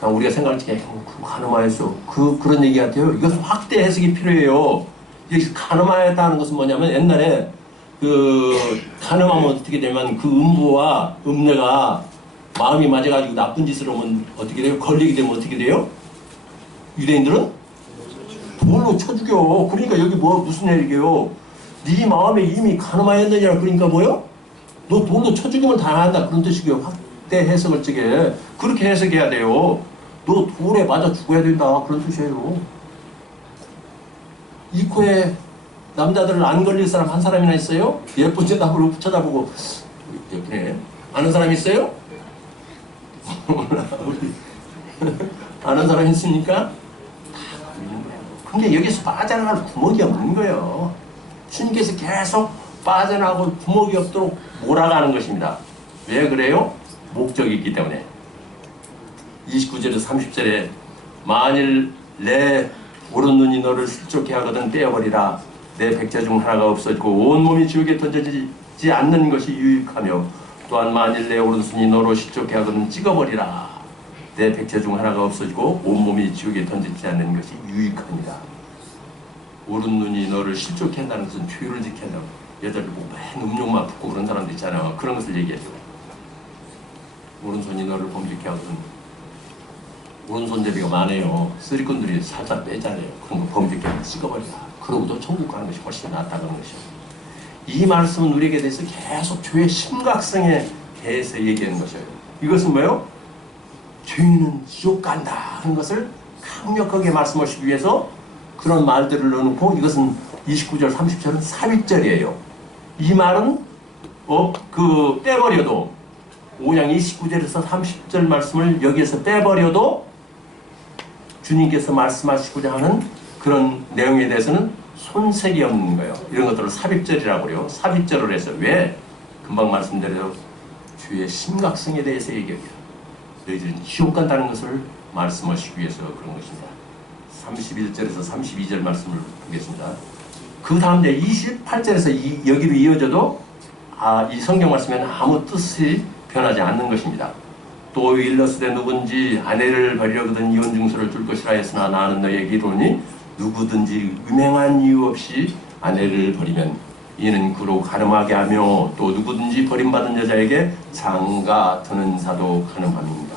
그냥 우리가 생각할 때 간음하였어. 그런 얘기 같아요. 이것은 확대 해석이 필요해요. 여기서 간음하였다는 것은 뭐냐면 옛날에 간음하면 어떻게 되면 그 음부와 음녀가 마음이 맞아가지고 나쁜 짓을 하면 어떻게 돼요? 걸리게 되면 어떻게 돼요? 유대인들은 돌로 쳐 죽여. 그러니까 여기 무슨 얘기예요? 네 마음에 이미 간음하였느냐. 그러니까 뭐요? 너 돌로 쳐 죽임을 당한다. 그런 뜻이고요. 확대 해석을 찍게 그렇게 해석해야 돼요. 너 돌에 맞아 죽어야 된다. 그런 뜻이에요. 이 코에 남자들을 안 걸릴 사람 한 사람이나 있어요? 예쁜 여자로 쳐다보고 예쁘네. 아는 사람 있어요? 아는 사람 있습니까? 근데 여기서 빠져나갈 구멍이 없는 거예요. 주님께서 계속 빠져나가고 구멍이 없도록 몰아가는 것입니다. 왜 그래요? 목적이 있기 때문에. 29절에서 30절에 만일 내 오른눈이 너를 실족해 하거든 떼어버리라. 내 백제 중 하나가 없어지고 온몸이 지옥에 던져지지 않는 것이 유익하며 또한 만일 내 오른손이 너로 실족해 하거든 찍어버리라. 내 백제 중 하나가 없어지고 온몸이 지옥에 던지지 않는 것이 유익합니다. 오른눈이 너를 실족해 한다는 것은 죄를 지켜야 한다고. 여자들 보고 맨 음욕만 붓고 그런 사람들 있잖아요. 그런 것을 얘기해요. 오른손이 너를 범죄케 하거든. 오른손잡이가 많아요. 쓰리꾼들이 살짝 빼잖아요. 그런 거 범죄케 하면 찍어버리라. 그러고도 천국 가는 것이 훨씬 낫다는 것이죠. 이 말씀은 우리에게 대해서 계속 죄의 심각성에 대해서 얘기하는 것이에요. 이것은 뭐예요? 죄인은 지옥 간다 하는 것을 강력하게 말씀하시기 위해서 그런 말들을 넣어놓고, 이것은 29절 30절은 삽입절이에요. 이 말은 빼버려도 5장 29절에서 30절 말씀을 여기에서 빼버려도 주님께서 말씀하시고자 하는 그런 내용에 대해서는 손색이 없는 거예요. 이런 것들을 삽입절이라고 그래요. 삽입절을 해서. 왜? 금방 말씀드린 주의 심각성에 대해서 얘기해요. 너희들은 지옥 간다는 것을 말씀하시기 위해서 그런 것입니다. 31절에서 32절 말씀을 보겠습니다. 그 다음 28절에서 여기로 이어져도 이 성경 말씀에는 아무 뜻이 변하지 않는 것입니다. 또 일러스되 누군지 아내를 버리려거든 이혼 증서를 줄 것이라 했으나 나는 너에게 이르노니 누구든지 음행한 이유 없이 아내를 버리면 이는 그로 가늠하게 하며 또 누구든지 버림받은 여자에게 장가 드는 자도 가늠함입니다.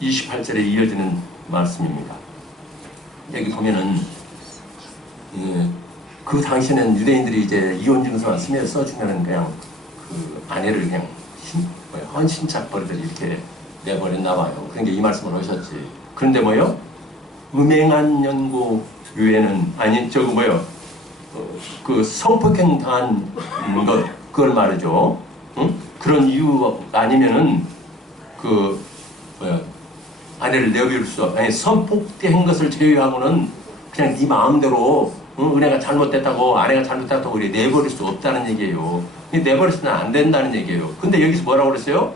28절에 이어지는 말씀입니다. 여기 보면은 그 당시에는 유대인들이 이제 이혼 증서만 써주면은 그냥 그 아내를 그냥 헌신착 버리들 이렇게 내버렸나 봐요. 그러니까 이 말씀을 하셨지. 그런데 뭐요? 음행한 연고 외에는 그 성폭행 당한 것 그걸 말이죠. 응? 그런 이유 아니면은 아내를 내버릴 수 없. 성폭행한 것을 제외하고는 그냥 네 마음대로 은혜가 잘못됐다고 아내가 잘못됐다고 그래 내버릴 수 없다는 얘기예요. 내버리서는 안 된다는 얘기예요. 근데 여기서 뭐라고 그랬어요?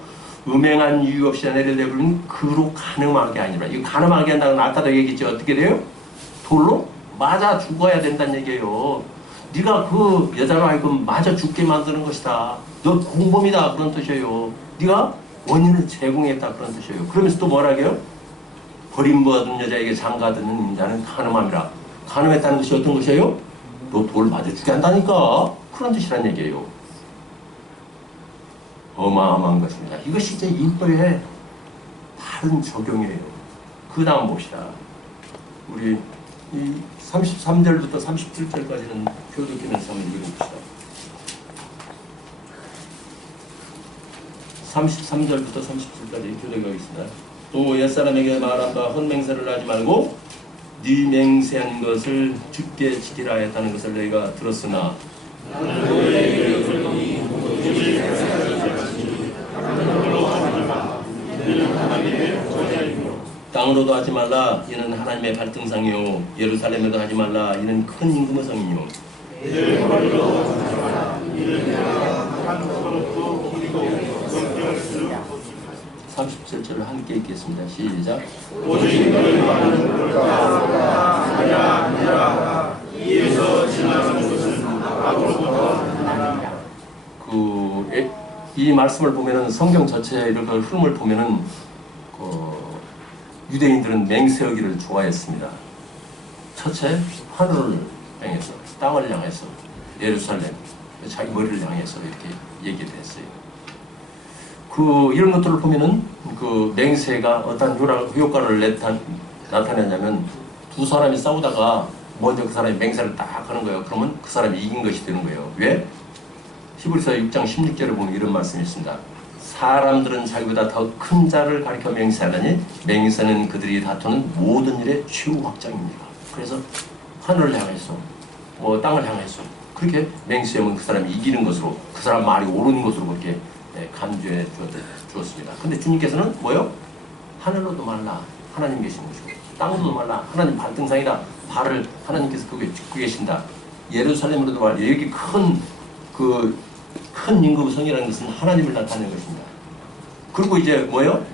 음행한 이유 없이 아내를 내버리면 그로 가늠하게 아니라. 이거 가늠하게 한다는 아까도 얘기했죠. 어떻게 돼요? 돌로 맞아 죽어야 된다는 얘기예요. 네가 그 여자로 하여금 맞아 죽게 만드는 것이다. 너 공범이다 그런 뜻이에요. 네가 원인을 제공했다 그런 뜻이에요. 그러면서 또 뭐라고요? 버림받은 여자에게 장가드는 자는 가늠함이라. 가늠했다는 것이 어떤 것이에요? 너 돌 맞아 죽게 한다니까. 그런 뜻이란 얘기예요. 어마어마한 것입니다. 이것이 이제 율법의 다른 적용이에요. 그 다음 봅시다. 우리 이 33절부터 37절까지는 교독기면서 한번 읽어봅시다. 33절부터 37절까지 교독하겠습니다. 또 옛사람에게 말한다. 헛맹세를 하지 말고 네 맹세한 것을 주께 지키라 했다는 것을 너희가 들었으나 땅으로도 하지 말라. 이는 하나님의 발등상이요 예루살렘에도 하지 말라. 이는 큰 임금의 성이요 37절을 함께 읽겠습니다. 시작. 오직 너를 말하는 것과 아니라 이에서 지나가는 것은 앞으로부터 하나니라. 이 말씀을 보면은 성경 전체의 이런 흐름을 보면은 유대인들은 맹세하기를 좋아했습니다. 첫째, 하늘을 향해서, 땅을 향해서, 예루살렘, 자기 머리를 향해서 이렇게 얘기를 했어요. 이런 것들을 보면은 그 맹세가 어떤 효과를 나타내냐면 두 사람이 싸우다가 먼저 그 사람이 맹세를 딱 하는 거예요. 그러면 그 사람이 이긴 것이 되는 거예요. 왜? 히브리서 6장 16절에 보면 이런 말씀이 있습니다. 사람들은 자기보다 더 큰 자를 가리켜 맹세하느니 맹세는 그들이 다투는 모든 일의 최후 확장입니다. 그래서 하늘을 향해서 땅을 향해서 그렇게 맹세하면 그 사람이 이기는 것으로, 그 사람 말이 옳은 것으로 그렇게 간주해 주었습니다. 근데 주님께서는 뭐요? 하늘로도 말라. 하나님 계신 것이고 땅으로도 말라. 하나님 발등상이다. 발을 하나님께서 그게 짚고 계신다. 예루살렘으로도 말라. 여기 큰 임금의 성이라는 것은 하나님을 나타내는 것입니다. 그리고 이제 뭐요?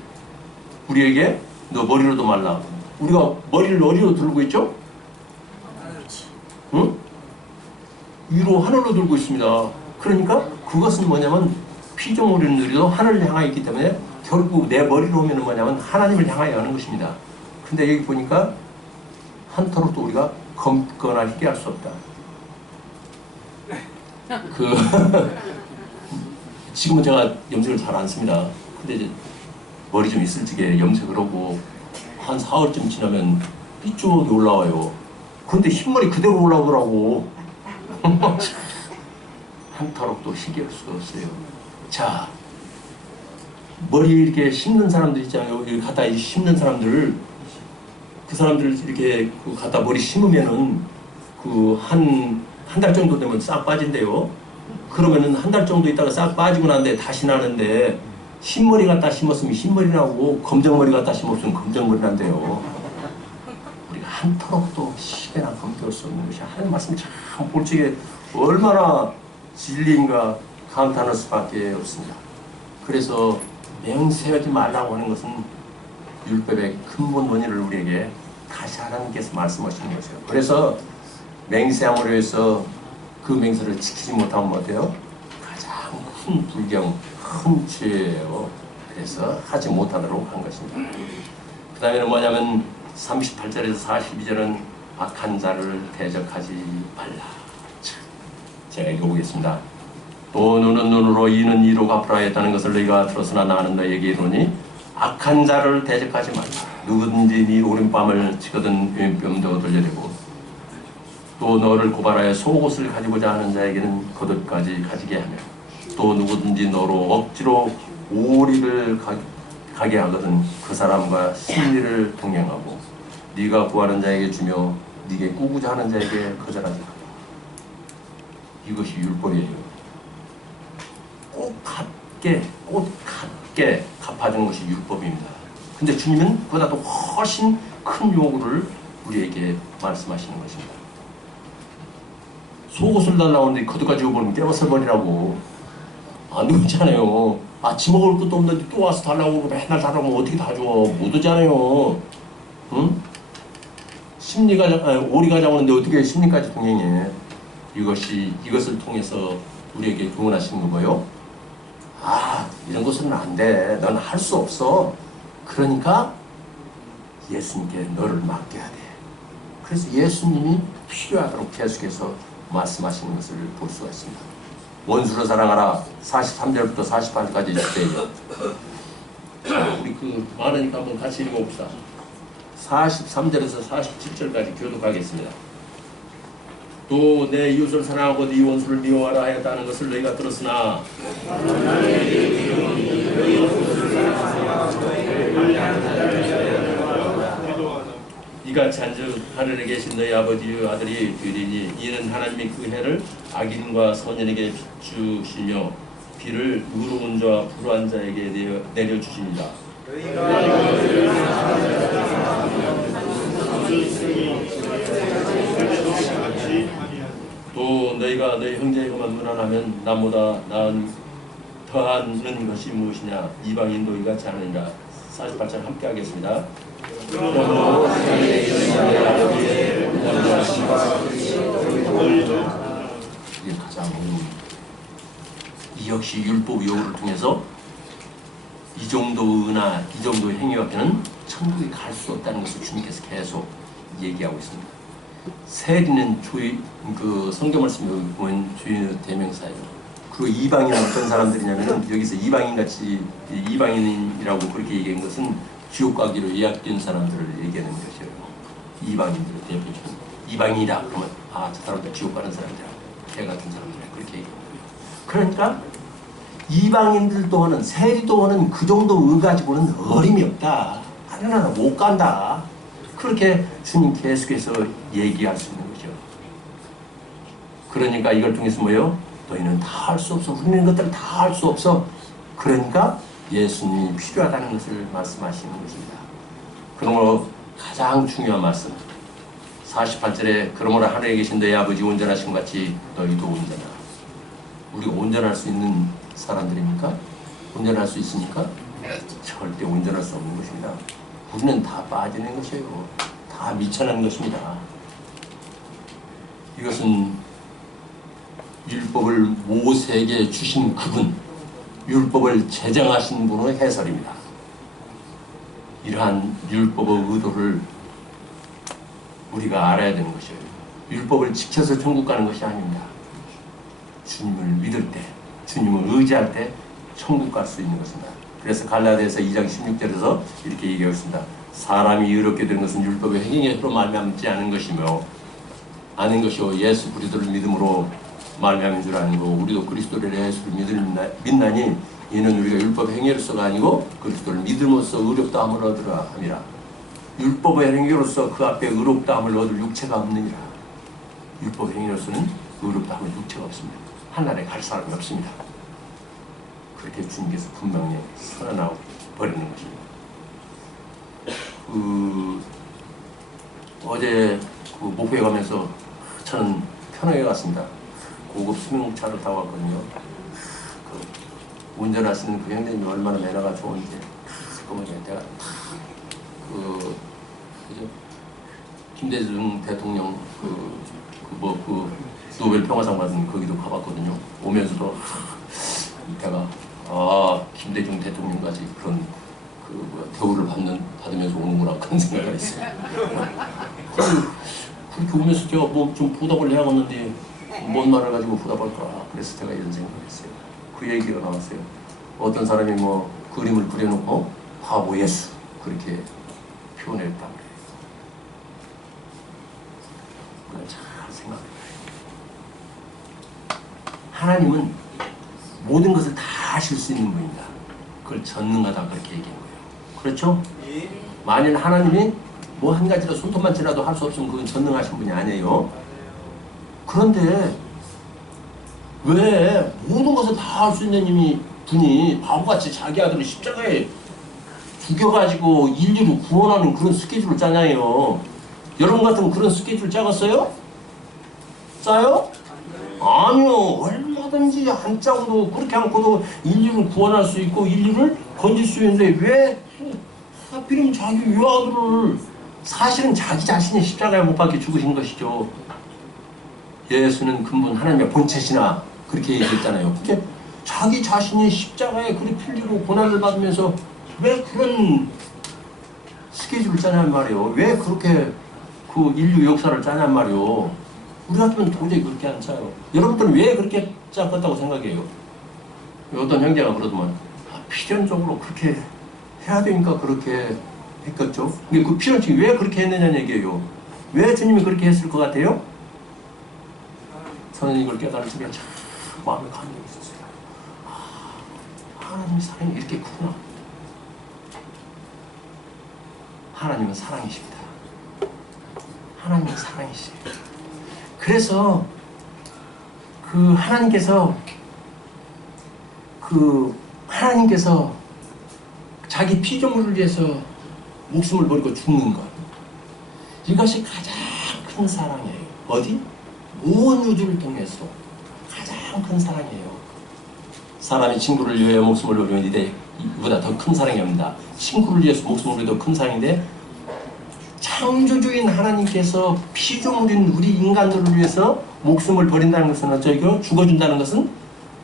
우리에게 너 머리로도 말라. 우리가 머리를 어디로 들고 있죠? 응? 위로 하늘로 들고 있습니다. 그러니까 그것은 뭐냐면 피조물들도 하늘을 향하여 있기 때문에 결국 내 머리로 오면 뭐냐면 하나님을 향하여 가는 것입니다. 근데 여기 보니까 한터록도 우리가 검거나 희게 할 수 없다. 지금은 제가 염색을 잘 안 씁니다. 근데 이제 머리 좀 있을 적에 염색을 하고 한 4월쯤 지나면 이쪽이 올라와요. 근데 흰머리 그대로 올라오더라고. 한터록도 희게 할 수가 없어요. 자, 머리 이렇게 심는 사람들 있잖아요. 여기 갖다 심는 사람들, 그 사람들 이렇게 갖다 머리 심으면은 한 달 정도 되면 싹 빠진대요. 그러면은 한 달 정도 있다가 싹 빠지고 난데 다시 나는데 흰머리 갖다 심었으면 흰머리 나고 검정머리 갖다 심었으면 검정머리 난대요. 우리가 한터록도 시계나 검토할 수 없는 것이 하나님 말씀이 참 볼적에 얼마나 진리인가 감탄할 수밖에 없습니다. 그래서 맹세하지 말라고 하는 것은 율법의 근본 원인을 우리에게 다시 하나님께서 말씀하시는 것이에요. 그래서 맹세함으로 해서 그 맹세를 지키지 못하면 어때요? 가장 큰 불경, 큰 죄예요. 그래서 하지 못하도록 한 것입니다. 그 다음에는 뭐냐면 38절에서 42절은 악한 자를 대적하지 말라. 제가 읽어보겠습니다. 또 눈은 눈으로 이는 이로 갚으라 했다는 것을 너희가 들었으나 나는 너희에게 이르노니 악한 자를 대적하지 말라. 누구든지 네 오른뺨을 치거든 왼뺨도 돌려대고 또 너를 고발하여 속옷을 가지고자 하는 자에게는 겉옷까지 가지게 하며 또 누구든지 너로 억지로 오리를 가게 하거든 그 사람과 심리를 동행하고 네가 구하는 자에게 주며 네게 꾸고자 하는 자에게 거절하지 말라. 이것이 율법이에요. 꼭 같게 갚아주는 것이 율법입니다. 근데 주님은 그보다도 훨씬 큰 요구를 우리에게 말씀하시는 것입니다. 속옷을 달라고 하는데 겉옷까지 입어버리면 떼벗어버리라고. 안 그렇잖아요. 아침 먹을 것도 없는데 또 와서 달라고 하고 맨날 달라고 하면 어떻게 다 줘. 못 오잖아요. 응? 오리가 잡았는데 어떻게 심리까지 동행해. 이것을 통해서 우리에게 교훈하시는 거고요. 이런 것은 안 돼. 넌 할 수 없어. 그러니까 예수님께 너를 맡겨야 돼. 그래서 예수님이 필요하도록 계속해서 말씀하시는 것을 볼 수가 있습니다. 원수를 사랑하라. 43절부터 48절까지 주세요. 우리 많으니까 한번 같이 읽어봅시다. 43절에서 47절까지 교독하겠습니다. 또 내 이웃을 사랑하고 네 원수를 미워하라 하였다는 것을 너희가 들었으나 이같이 한즉 하늘에 계신 너희 아버지의 아들이 되리니 이는 하나님이 그 해를 악인과 선인에게 비추시며 비를 의로운 자와 불의한 자에게 내려주십니다. 또 너희가 너희 형제에게만 무난하면 남보다 더하는 것이 무엇이냐. 이방인 너희가 잘하느니라. 48절 함께 하겠습니다. 이게 가장 이 역시 율법 요구를 통해서 이 정도 은하, 이 정도 행위 앞에는 천국에 갈 수 없다는 것을 주님께서 계속 얘기하고 있습니다. 세리는 성경 말씀에 보면 주인의 대명사예요. 그리고 이방인은 어떤 사람들이냐면은 여기서 이방인이라고 그렇게 얘기한 것은 지옥 가기로 예약된 사람들을 얘기하는 것이에요. 이방인들을 대표적인 이방인이다 그러면 저 사람들 지옥 가는 사람들이야. 개 같은 사람들이야. 그렇게 얘기해요. 그러니까 이방인들 또한은 세리 또한은 그 정도 의 가지고는 어림이 없다. 하나하나 못 간다. 그렇게 주님 계속해서 얘기할 수 있는 거죠. 그러니까 이걸 통해서 뭐예요? 너희는 다 할 수 없어. 우리는 것들을 다 할 수 없어. 그러니까 예수님이 필요하다는 것을 말씀하시는 것입니다. 그러므로 가장 중요한 말씀 48절에 그러므로 하늘에 계신 너희 아버지 온전하신 것 같이 너희도 온전하라. 우리가 온전할 수 있는 사람들입니까? 온전할 수 있습니까? 절대 온전할 수 없는 것입니다. 우리는 다 빠지는 것이에요. 다 미천한 것입니다. 이것은 율법을 모세에게 주신 그분, 율법을 제정하신 분의 해설입니다. 이러한 율법의 의도를 우리가 알아야 되는 것이에요. 율법을 지켜서 천국 가는 것이 아닙니다. 주님을 믿을 때, 주님을 의지할 때 천국 갈 수 있는 것입니다. 그래서 갈라디아서 2장 16절에서 이렇게 얘기하고 있습니다. 사람이 의롭게 되는 것은 율법의 행위로 말미암지 않은 것이며 아는 것이요 예수 그리스도를 믿음으로 말미암은 줄 아는 거. 우리도 그리스도를 예수를 믿나니 이는 우리가 율법의 행위로서가 아니고 그리스도를 믿음으로써 의롭다함을 얻으라 함이라. 율법의 행위로서 그 앞에 의롭다함을 얻을 육체가 없느니라. 율법의 행위로서는 의롭다함을 육체가 없습니다. 하늘에 갈 사람이 없습니다. 그렇게 주님께서 분명히 선언하고 버리는 것입니다. 어제 목포에 가면서 저는 편하게 갔습니다. 고급 승용차를 타고 왔거든요. 운전하시는 그 형님이 얼마나 매너가 좋은지 그러면 내가 그죠? 김대중 대통령 노벨 평화상 받은 거기도 가봤거든요. 오면서도 내가 김대중 대통령까지 그런 대우를 받으면서 오는구나 그런 생각을 했어요. 그렇게 오면서 제가 뭐 좀 보답을 해야겠는데 뭔 말을 가지고 보답할까. 그래서 제가 이런 생각을 했어요. 그 얘기가 나왔어요. 어떤 사람이 뭐 그림을 그려놓고 바보 예수 그렇게 표현했단 말이에요. 그걸 잘 생각해봐요. 하나님은 모든 것을 다 하실 수 있는 분입니다. 그걸 전능하다 그렇게 얘기한 거예요. 그렇죠? 만일 하나님이 뭐 한 가지로 손톱만 지나도 할 수 없으면 그건 전능하신 분이 아니에요. 그런데 왜 모든 것을 다 할 수 있는 분이 바보같이 자기 아들을 십자가에 죽여가지고 인류를 구원하는 그런 스케줄을 짜냐요. 여러분 같으면 그런 스케줄 짜겠어요? 짜요? 아니요. 얼마든지 한 짝으로 그렇게 않고도 인류를 구원할 수 있고 인류를 건질 수 있는데 왜 하필이면 자기 외아들을 사실은 자기 자신이 십자가에 못 박혀 죽으신 것이죠. 예수는 근본 하나님의 본체시나 그렇게 얘기했잖아요. 그게 자기 자신이 십자가에 그리 풀리고 고난을 받으면서 왜 그런 스케줄을 짜냔 말이에요. 왜 그렇게 그 인류 역사를 짜냔 말이에요. 우리 같으면 도저히 그렇게 안 짜요. 여러분들은 왜 그렇게 짰다고 생각해요? 어떤 형제가 그러더만 필연적으로 그렇게 해야 되니까 그렇게 했겠죠. 근데 그 필연적이 왜 그렇게 했느냐는 얘기예요. 왜 주님이 그렇게 했을 것 같아요? 저는 이걸 깨달을 때 참 마음에 감동이 있었어요. 하나님의 사랑이 이렇게 크구나. 하나님은 사랑이십니다. 하나님은 사랑이시에요. 그래서 하나님께서 자기 피조물을 위해서 목숨을 버리고 죽는 것, 이것이 가장 큰 사랑이에요. 어디? 온 우주를 통해서 가장 큰 사랑이에요. 사람이 친구를 위하여 목숨을 버리면 이보다 더 큰 사랑이 없습니다. 친구를 위해서 목숨을 버리면 더 큰 사랑인데, 창조주인 하나님께서 피조물인 우리 인간들을 위해서 목숨을 버린다는 것은 어쩌고 죽어준다는 것은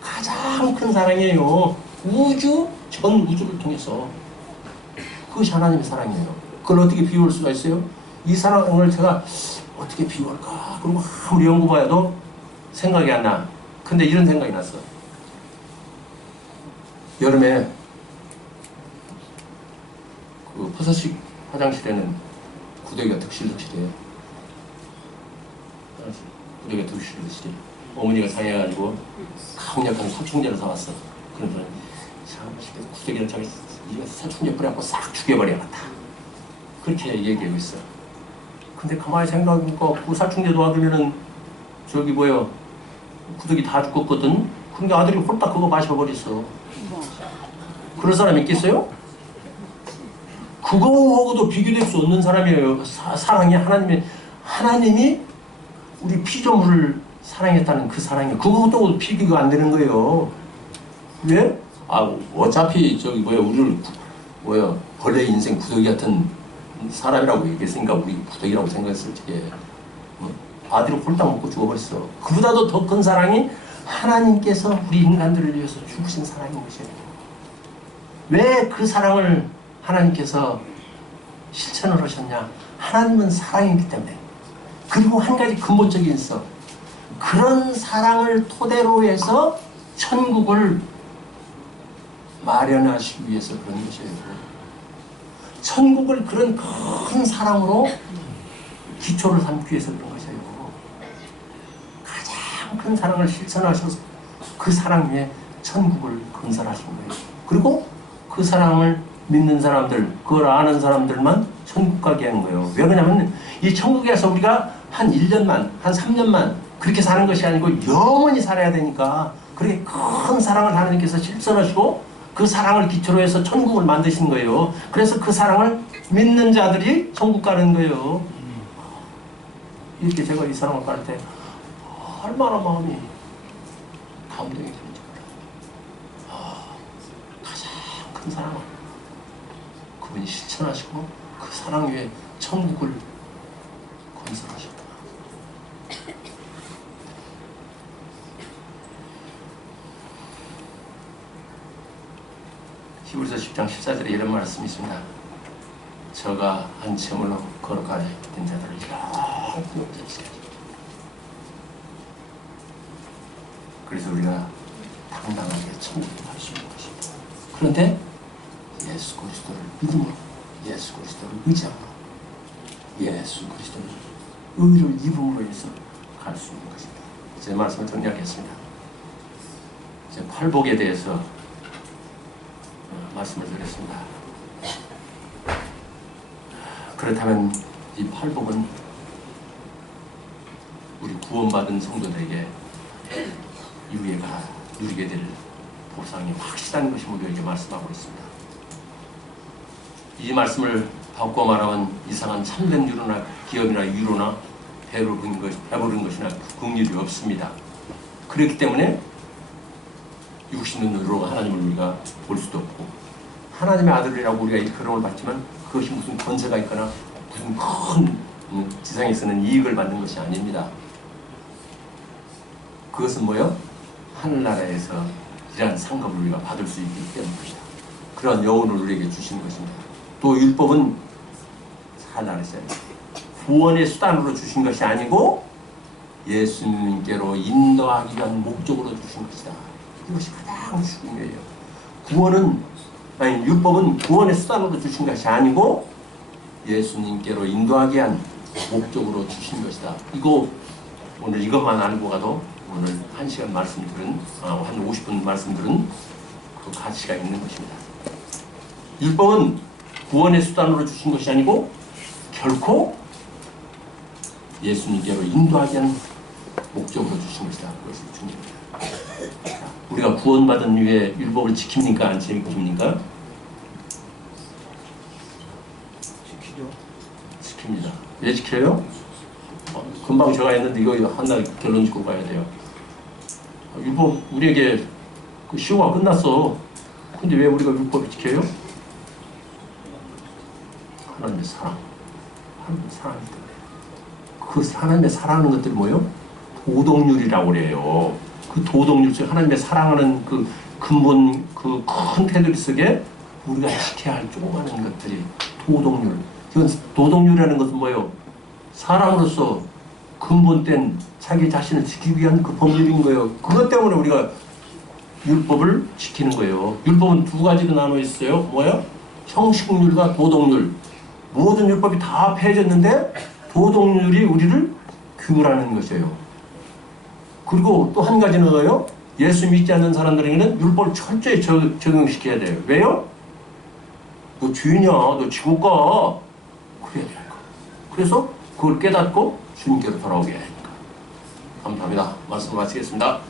가장 큰 사랑이에요. 전 우주를 통해서. 그것이 하나님의 사랑이에요. 그걸 어떻게 비유할 수가 있어요? 이 사랑을 제가 어떻게 비유할까? 그리고 아무리 연구봐도 생각이 안 나. 근데 이런 생각이 났어. 여름에 그 버섯식 화장실에는 구데기가 득실득실해요. 구데기가 득실득실해. 어머니가 상해가지고 강력한 살충제를 사왔어. 그래서 참 구데기를 자기 살충제 뿌려갖고 싹 죽여버려야겠다. 그렇게 얘기하고 있어. 근데 가만히 생각해보니까 그 살충제 놔두면은 저기 뭐야 구데기 다 죽었거든. 근데 아들이 홀딱 그거 마셔버렸어. 그런 사람 있겠어요? 그거하고도 비교될 수 없는 사람이에요. 사랑이 하나님이 우리 피조물을 사랑했다는 그 사랑이 그것도 비교가 안 되는 거예요. 왜? 어차피 저기 우리를 벌레 인생 구더기 같은 사람이라고 얘기했으니까 우리 부덕이라고 생각했을 적에 아들을 홀딱 먹고 죽어버렸어. 그보다도 더 큰 사랑이 하나님께서 우리 인간들을 위해서 죽으신 사랑인 것이에요. 왜 그 사랑을 하나님께서 실천을 하셨냐? 하나님은 사랑이기 때문에. 그리고 한 가지 근본적인 있어. 그런 사랑을 토대로 해서 천국을 마련하시기 위해서 그런 것이에요. 천국을 그런 큰 사랑으로 기초를 삼기 위해서 그런 것이에요. 가장 큰 사랑을 실천하셔서 그 사랑 위에 천국을 건설하신 거예요. 그리고 그 사랑을 믿는 사람들, 그걸 아는 사람들만 천국 가게 하는 거예요. 왜 그러냐면 이 천국에서 우리가 한 1년만, 한 3년만 그렇게 사는 것이 아니고 영원히 살아야 되니까 그렇게 큰 사랑을 하나님께서 실천하시고 그 사랑을 기초로 해서 천국을 만드신 거예요. 그래서 그 사랑을 믿는 자들이 천국 가는 거예요. 이렇게 제가 이 사랑을 깔 때 얼마나 마음이 감동이 되는지 몰라요. 가장 큰 사랑을 그분이 실천하시고 그 사랑 위에 천국을 건설하셨구나. 히브리서 10장 14절에 이런 말씀이 있습니다. 저가 한침으로 거룩하게 된 자들을 영원히 영접시켜주시고 그래서 우리가 당당하게 천국에 갈 수 있는 것입니다. 그런데 예수 그리스도를 믿음으로, 예수 그리스도를 의지함으로, 예수 그리스도를 의를 입음으로 해서 갈 수 있는 것입니다. 제 말씀을 정리하겠습니다. 이제 팔복에 대해서 말씀을 드렸습니다. 그렇다면 이 팔복은 우리 구원받은 성도들에게 유예가 누리게 될 보상이 확실한 것이 우리에게 말씀하고 있습니다. 이 말씀을 바꿔 말하면 이상한 참된 유로나 기업이나 유로나 배부른 것이나 긍휼이 없습니다. 그렇기 때문에 육신의 눈으로 하나님을 우리가 볼 수도 없고 하나님의 아들이라고 우리가 이 그름을 받지만 그것이 무슨 권세가 있거나 무슨 큰 지상에서는 이익을 받는 것이 아닙니다. 그것은 뭐요? 하늘나라에서 이러한 상급을 우리가 받을 수 있기 때문입니다. 그런 여운을 우리에게 주시는 것입니다. 또 율법은 살라르세요. 구원의 수단으로 주신 것이 아니고 예수님께로 인도하기 위한 목적으로 주신 것이다. 이것이 가장 중요해요. 율법은 구원의 수단으로 주신 것이 아니고 예수님께로 인도하기 위한 목적으로 주신 것이다. 오늘 이것만 알고 가도 오늘 1시간 말씀들은 한 50분 말씀들은 그 가치가 있는 것입니다. 율법은 구원의 수단으로 주신 것이 아니고 결코 예수님께로 인도하기 위한 목적으로 주신 것이다. 그것이 중요합니다. 우리가 구원받은 이후에 율법을 지킵니까? 안 지킵니까? 지키죠. 지킵니다. 왜 지켜요? 금방 제가 했는데 이거 한날 결론 짓고 가야 돼요. 율법 우리에게 그 시효가 끝났어. 근데 왜 우리가 율법을 지켜요? 하나님의 사랑. 하나님의 사랑이기 때문에. 그 하나님의 사랑하는 것들이 뭐예요? 도덕률이라고 그래요. 그 도덕률 속에 하나님의 사랑하는 그 근본 그 큰 테두리 속에 우리가 지켜야 할 조그마한 것들이 도덕률. 이건 도덕률이라는 것은 뭐예요? 사람으로서 근본된 자기 자신을 지키기 위한 그 법률인 거예요. 그것 때문에 우리가 율법을 지키는 거예요. 율법은 두 가지로 나눠 있어요. 뭐예요? 형식률과 도덕률. 모든 율법이 다 폐해졌는데 도덕률이 우리를 규율하는 것이에요. 그리고 또 한 가지는 뭐예요? 예수 믿지 않는 사람들에게는 율법을 철저히 적용시켜야 돼요. 왜요? 너 죄냐? 너 지옥 가. 그래야 되니까. 그래서 그걸 깨닫고 주님께로 돌아오게 하니까. 감사합니다. 말씀 마치겠습니다.